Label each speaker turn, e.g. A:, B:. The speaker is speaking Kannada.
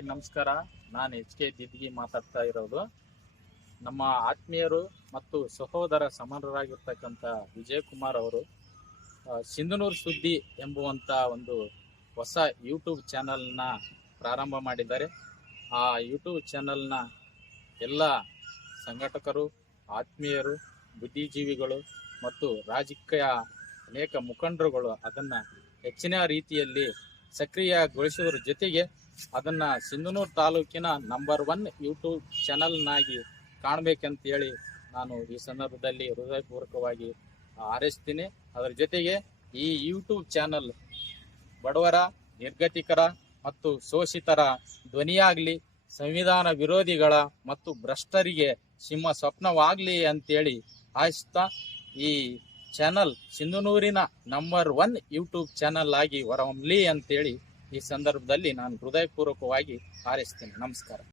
A: ನಮಸ್ಕಾರ. ನಾನು ಎಚ್ ಕೆ ದಿದ್ಗಿ ಮಾತಾಡ್ತಾ ಇರೋದು. ನಮ್ಮ ಆತ್ಮೀಯರು ಮತ್ತು ಸಹೋದರ ಸಮಾನರಾಗಿರ್ತಕ್ಕಂಥ ವಿಜಯಕುಮಾರ್ ಅವರು ಸಿಂಧನೂರು ಸುದ್ದಿ ಎಂಬುವಂಥ ಒಂದು ಹೊಸ ಯೂಟ್ಯೂಬ್ ಚಾನಲ್ನ ಪ್ರಾರಂಭ ಮಾಡಿದ್ದಾರೆ. ಆ ಯೂಟ್ಯೂಬ್ ಚಾನಲ್ನ ಎಲ್ಲ ಸಂಘಟಕರು, ಆತ್ಮೀಯರು, ಬುದ್ಧಿಜೀವಿಗಳು ಮತ್ತು ರಾಜಕೀಯ ಅನೇಕ ಮುಖಂಡರುಗಳು ಅದನ್ನು ಹೆಚ್ಚಿನ ರೀತಿಯಲ್ಲಿ ಸಕ್ರಿಯಗೊಳಿಸುವುದರ ಜೊತೆಗೆ ಅದನ್ನು ಸಿಂಧನೂರು ತಾಲೂಕಿನ ನಂಬರ್ ಒನ್ ಯೂಟ್ಯೂಬ್ ಚಾನಲ್ನಾಗಿ ಕಾಣಬೇಕಂತೇಳಿ ನಾನು ಈ ಸಂದರ್ಭದಲ್ಲಿ ಹೃದಯಪೂರ್ವಕವಾಗಿ ಹಾರೈಸ್ತೀನಿ. ಅದರ ಜೊತೆಗೆ ಈ ಯೂಟ್ಯೂಬ್ ಚಾನಲ್ ಬಡವರ, ನಿರ್ಗತಿಕರ ಮತ್ತು ಶೋಷಿತರ ಧ್ವನಿಯಾಗಲಿ, ಸಂವಿಧಾನ ವಿರೋಧಿಗಳ ಮತ್ತು ಭ್ರಷ್ಟರಿಗೆ ಸಿಂಹ ಸ್ವಪ್ನವಾಗಲಿ ಅಂತೇಳಿ ಆಯಿಸ್ತಾ ಈ ಚಾನಲ್ ಸಿಂಧನೂರಿನ ನಂಬರ್ ಒನ್ ಯೂಟ್ಯೂಬ್ ಚಾನಲ್ ಆಗಿ ಹೊರಹೊಮ್ಮಲಿ ಅಂತೇಳಿ ಈ ಸಂದರ್ಭದಲ್ಲಿ ನಾನು ಹೃದಯಪೂರ್ವಕವಾಗಿ ಹಾರೈಸ್ತೇನೆ. ನಮಸ್ಕಾರ.